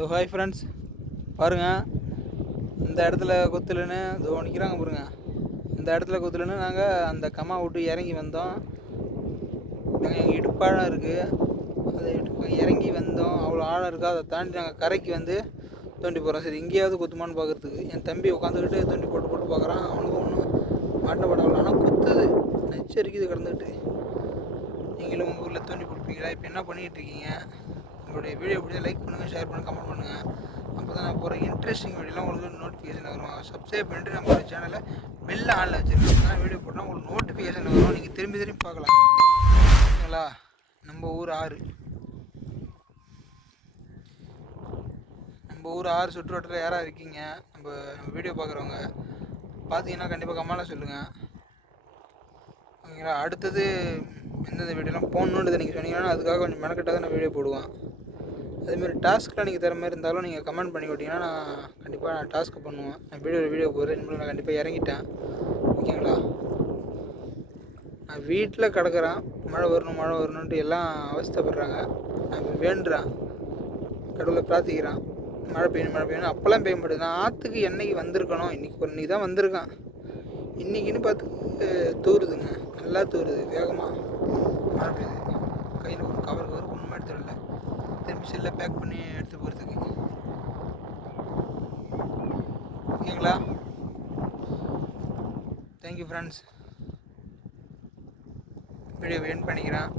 Hello hi friends பாருங்கள் இந்த இடத்துல கொத்துலன்னு இதோ நிற்கிறாங்க பாருங்க. இந்த இடத்துல கொத்துலன்னு நாங்கள் அந்த கம்மா விட்டு இறங்கி வந்தோம். நாங்கள் எங்கள் இடுப்பாழம் இருக்குது அதை இறங்கி வந்தோம். அவ்வளோ ஆழம் இருக்குது அதை தாண்டி நாங்கள் கரைக்கு வந்து தோண்டி போகிறோம் சரி இங்கேயாவது குத்துமான்னு பார்க்குறதுக்கு என் தம்பி உட்காந்துக்கிட்டு தோண்டி போட்டு போட்டு பார்க்குறான் அவனுக்கு ஒன்றும் மாட்ட ஆனால் குத்துது. நச்சரிக்குது கிடந்துக்கிட்டு நீங்களும் உங்கள் ஊரில் தோண்டி கொடுப்பீங்களா இப்போ என்ன பண்ணிகிட்டு இருக்கீங்க? உங்களுடைய வீடியோ பிடிச்சா லைக் பண்ணுங்கள் ஷேர் பண்ணுங்கள் கமெண்ட் பண்ணுங்கள் அப்போ தான் நான் போகிற இன்ட்ரெஸ்டிங் வீடியோலாம் உங்களுக்கு நோட்டிஃபிகேஷன் வரும். சப்ஸ்கிரைப் பண்ணிட்டு நம்மளோட சேனலை பெல்ல ஆனில் வச்சுருக்கோம். நான் வீடியோ போட்டால் உங்களுக்கு நோட்டிஃபிகேஷன் வரும். நீங்கள் திரும்பி திரும்பி பார்க்கலாம். ஓகேங்களா? நம்ம ஊர் ஆறு. நம்ம ஊர் ஆறு சுற்றுவட்டத்தில் யாராக இருக்கீங்க? நம்ம நம்ம வீடியோ பார்க்குறவங்க பார்த்தீங்கன்னா கண்டிப்பாக கமெண்ட்டில் சொல்லுங்கள் ஓகேங்களா? அடுத்தது எந்தெந்த வீடியோலாம் போடணுன்றது நீங்கள் சொன்னீங்கன்னா அதுக்காக கொஞ்சம் மெனக்கெட்டாக தான் நான் வீடியோ போடுவேன். அதேமாரி டாஸ்க்லாம் நீங்கள் தர மாதிரி இருந்தாலும் நீங்கள் கமெண்ட் பண்ணி விட்டீங்கன்னா நான் கண்டிப்பாக நான் டாஸ்க்கு பண்ணுவேன். நான் வீடியோ வீடியோ போகிறேன் இனிமேல் நான் கண்டிப்பாக இறங்கிட்டேன். ஓகேங்களா? நான் வீட்டில் கிடக்குறேன். மழை வரணும் மழை வரணுன்ட்டு எல்லாம் அவஸ்தைப்படுறாங்க. நான் வேண்டுறேன். கடவுளை பிரார்த்திக்கிறேன். மழை பெய்யணும் மழை பெய்யணும். அப்போல்லாம் பெய்ய மாட்டேது நான் ஆற்றுக்கு என்னைக்கு வந்திருக்கணும்? இன்றைக்கி ஒரு இன்றைக்கி தான் வந்திருக்கேன். இன்றைக்கின்னு பார்த்து தூருதுங்க. நல்லா தூருது வேகமாக மழை பெய்யுது கையில் ஒரு கவர் கவர் ஒன்றுமே எடுத்துடல திரும்பி செல்லை பேக் பண்ணி எடுத்து போகிறதுக்கு ஓகேங்களா? தேங்க்யூ ஃப்ரெண்ட்ஸ் வீடியோ என் பண்ணிக்கிறேன்.